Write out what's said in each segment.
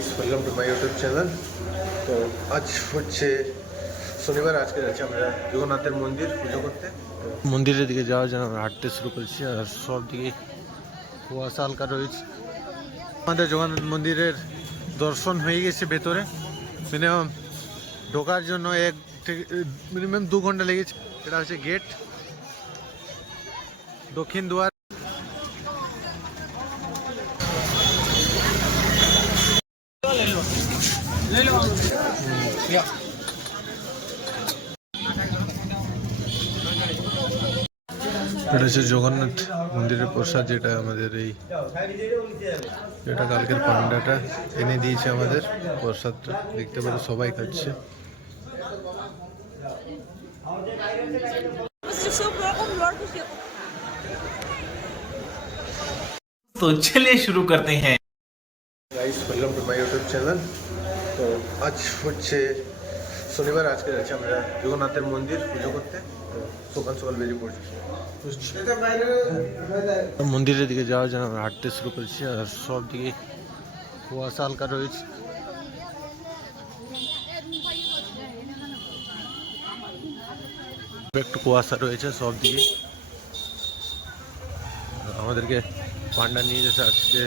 Guys welcome to my YouTube channel. তো আজ হচ্ছে শনিবার, আজকে যাচ্ছি আমরা জগন্নাথের মন্দির পুজো করতে। মন্দিরের দিকে যাওয়ার জন্য আমরা হাঁটতে শুরু করেছি, আর সব দিকে কুয়াশা হালকা রয়েছে। আমাদের জগন্নাথ মন্দিরের দর্শন হয়ে গেছে ভেতরে। মিনিমাম ঢোকার জন্য মিনিমাম 2 ঘন্টা লেগেছে। এটা হচ্ছে গেট, দক্ষিণ দুয়ার। এটা হচ্ছে জগন্নাথ মন্দিরের প্রসাদ, যেটা আমাদের যেটা কালকের পান্ডাটা এনে দিয়েছে আমাদের প্রসাদটা। দেখতে পারো সবাই খাচ্ছে। तो चलिए शुरू करते हैं। Guys welcome to my YouTube channel. তো আজ হচ্ছে শনিবার, আজকে যাচ্ছি আমরা জগন্নাথের মন্দির পুজো করতে। সকাল সকাল বেরিয়ে পড়ছি। মন্দিরের দিকে যাওয়ার জন্য আমরা হাঁটতে শুরু করেছি, আর সব দিকে কুয়াশা হালকা রয়েছে। একটু কুয়াশা রয়েছে সব দিকে। আমাদেরকে পান্ডা নিয়ে যেতে আজকে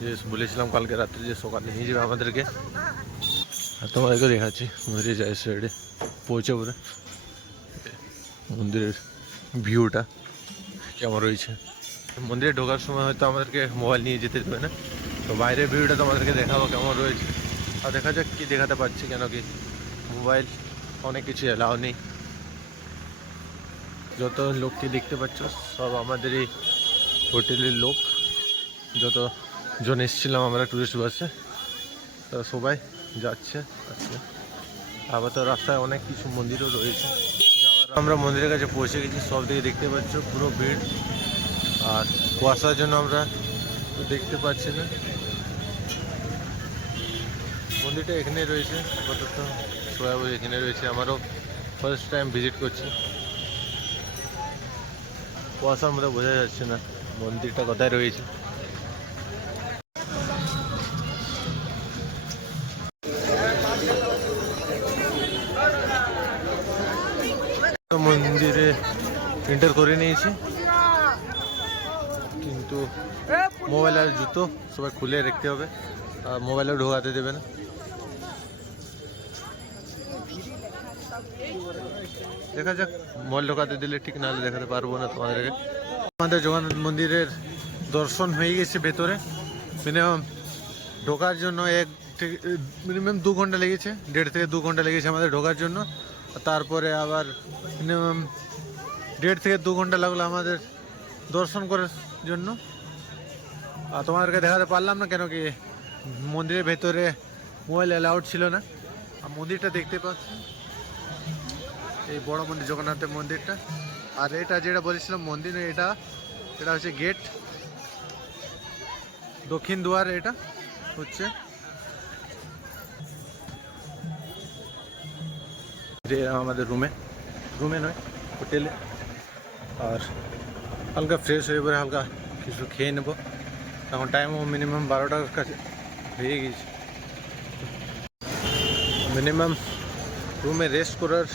যে বলেছিলাম কালকে রাত্রে যে সকালে নিয়ে যাবে আমাদেরকে। আর তোমাদেরকে দেখাচ্ছি মন্দিরে যাই সাইডে পৌঁছে পরে মন্দিরের ভিউটা কেমন রয়েছে। মন্দিরে ঢোকার সময় হয়তো আমাদেরকে মোবাইল নিয়ে যেতে দেবে না, তো বাইরের ভিউটা তোমাদেরকে দেখাবো কেমন রয়েছে। আর দেখা যাক কী দেখাতে পারছি, কেন কি মোবাইল অনেক কিছু এলাও নেই। যত লোককে দেখতে পাচ্ছ সব আমাদের এই হোটেলের লোক। যত জন এসেছিলাম আমরা টুরিস্ট বাসে, তো সবাই যাচ্ছে আজকে। আবার তো রাস্তায় অনেক কিছু মন্দিরও রয়েছে। আমরা মন্দিরের কাছে পৌঁছে গেছি, সব দিকে দেখতে পাচ্ছ পুরো ভিড়। আর কুয়াশার জন্য আমরা দেখতে পাচ্ছি না। মন্দিরটা এখানে রয়েছে আপাতত, সবাই এখানে রয়েছে। আমারও ফার্স্ট টাইম ভিজিট করছি। কুয়াশার মধ্যে বোঝা যাচ্ছে না মন্দিরটা কোথায় রয়েছে। মন্দিরে এন্টার করে নিয়েছি, কিন্তু মোবাইল আর জুতো সবাই খুলে রাখতে হবে, আর মোবাইলেও ঢোকাতে দেবে না। দেখা যাক, মোবাইল ঢোকাতে দিলে ঠিক, নাহলে দেখাতে পারবো না তোমাদেরকে। আমাদের জগন্নাথ মন্দিরের দর্শন হয়ে গেছে ভেতরে। মিনিমাম ঢোকার জন্য মিনিমাম 2 ঘন্টা লেগেছে, 1.5 থেকে 2 ঘন্টা লেগেছে আমাদের ঢোকার জন্য। তারপরে আবার মিনিমাম 1.5 থেকে 2 ঘন্টা লাগলো আমাদের দর্শন করার জন্য। আর তোমাদেরকে দেখাতে পারলাম না, কেন কি মন্দিরের ভেতরে মোবাইল অ্যালাউড ছিল না। আর মন্দিরটা দেখতে পাচ্ছি, এই বড় মন্দির জগন্নাথের মন্দিরটা। আর এটা যেটা বলেছিলাম মন্দির, এটা হচ্ছে গেট, দক্ষিণ দুয়ার। এটা হচ্ছে আমাদের রুমে নয়, হোটেলে। আর হালকা ফ্রেশ হয়ে পরে হালকা কিছু খেয়ে নেব। এখন টাইমও মিনিমাম 12টার কাছে হয়ে গেছে। মিনিমাম রুমে রেস্ট করার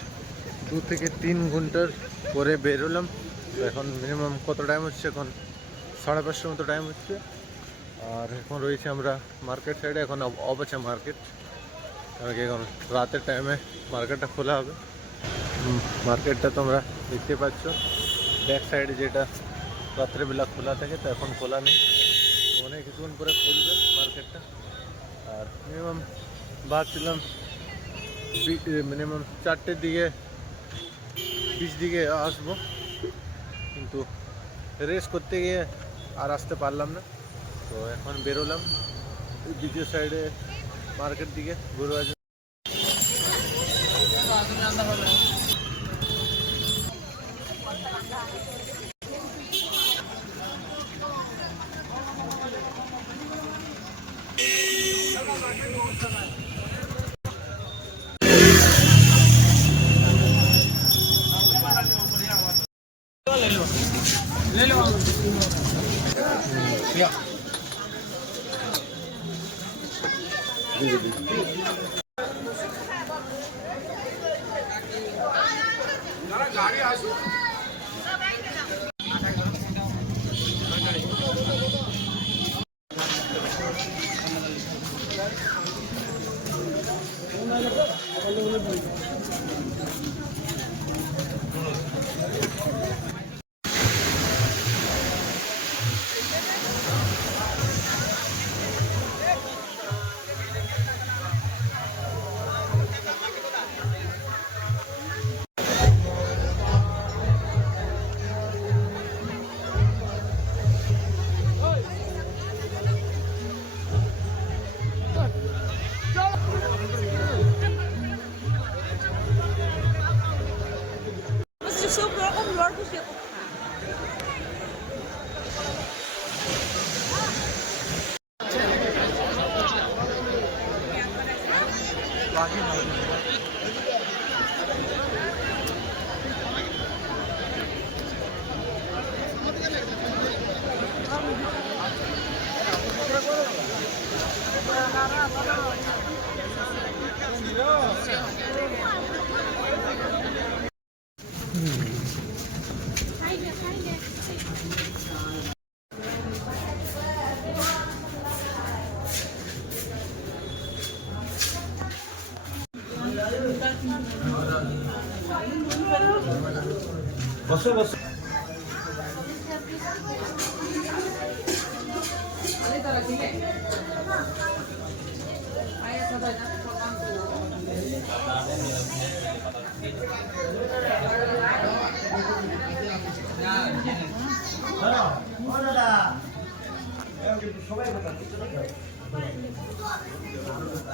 2 থেকে 3 ঘন্টার পরে বেরোলাম। তো এখন মিনিমাম কত টাইম হচ্ছে, এখন 5:30 মতো টাইম হচ্ছে। আর এখন রয়েছে আমরা মার্কেট সাইডে। এখন অফ আছে মার্কেট, কারণ কি এখন রাতের টাইমে মার্কেটটা খোলা হবে। মার্কেটটা তোমরা দেখতে পাচ্ছ ব্যাক সাইডে, যেটা রাত্রেবেলা খোলা থাকে, তো এখন খোলা নেই। অনেক কিছুক্ষণ পরে খুলবে মার্কেটটা। আর মিনিমাম ভাবছিলাম মিনিমাম 4টের দিকে, 20 দিকে আসবো, কিন্তু রেস্ট করতে গিয়ে আর আসতে পারলাম না। তো এখন বেরোলাম দ্বিতীয় সাইডে মার্কেট দিকে ঘুরবার জন্য। Você sobrou o melhor do que eu.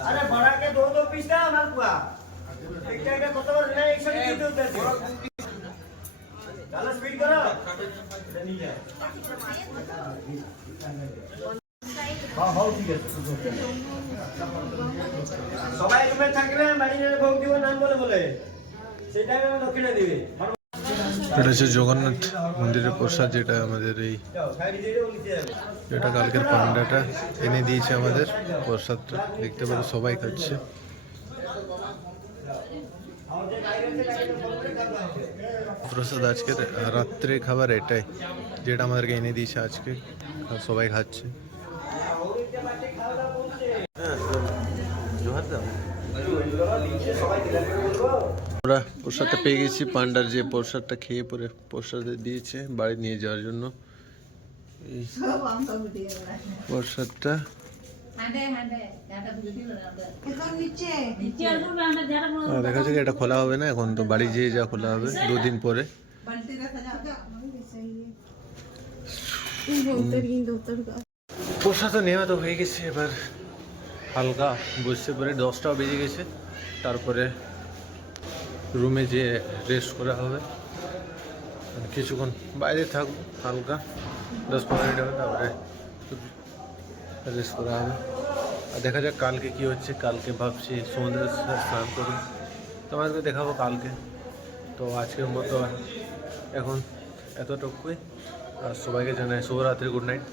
अरे बड़ा के दो दो पीस ना मालपुआ एक टाइम कत बार ना एक साथ दे दो चलो स्पीड करो हां हां ठीक है সবাই রুমে থাকবে বাড়ির ভোগ দিব নাম বলে বলে সেই টাইমে আমি দক্ষিণা দিবে এটা হচ্ছে জগন্নাথ মন্দিরের প্রসাদ, যেটা আমাদের এই যেটা কালকের পান্ডাটা এনে দিয়েছে আমাদের প্রসাদটা, দেখতে পারো সবাই খাচ্ছে। প্রসাদ আজকের রাত্রে খাবার এটাই, যেটা আমাদেরকে এনে দিয়েছে আজকে, আর সবাই খাচ্ছে। আমরা প্রসাদটা পেয়ে গেছি, পান্ডার যে প্রসাদটা খেয়ে পরে প্রসাদ দিয়েছে বাড়ি নিয়ে যাওয়ার জন্য। এই প্রসাদটা দেখা যাচ্ছে এটা খোলা হবে না এখন, তো বাড়ি যেয়ে যা খোলা হবে 2 দিন পরে। প্রসাদ নেওয়া তো হয়ে গেছে, এবার হালকা বসতে পরে 10টা বেজে গেছে, তারপরে রুমে যে রেস্ট করা হবে, কিছুক্ষণ বাইরে থাকবো হালকা 10-15 মিনিট হবে, তারপরে রেস্ট করা হবে। আর দেখা যাক কালকে কি হচ্ছে। কালকে ভাবছি সমুদ্রে স্নান করুন, তোমাদেরকে দেখাবো কালকে। তো আজকের মতো এখন এতটুকুই, আর সবাইকে জানাই শুভরাত্রি, গুড নাইট।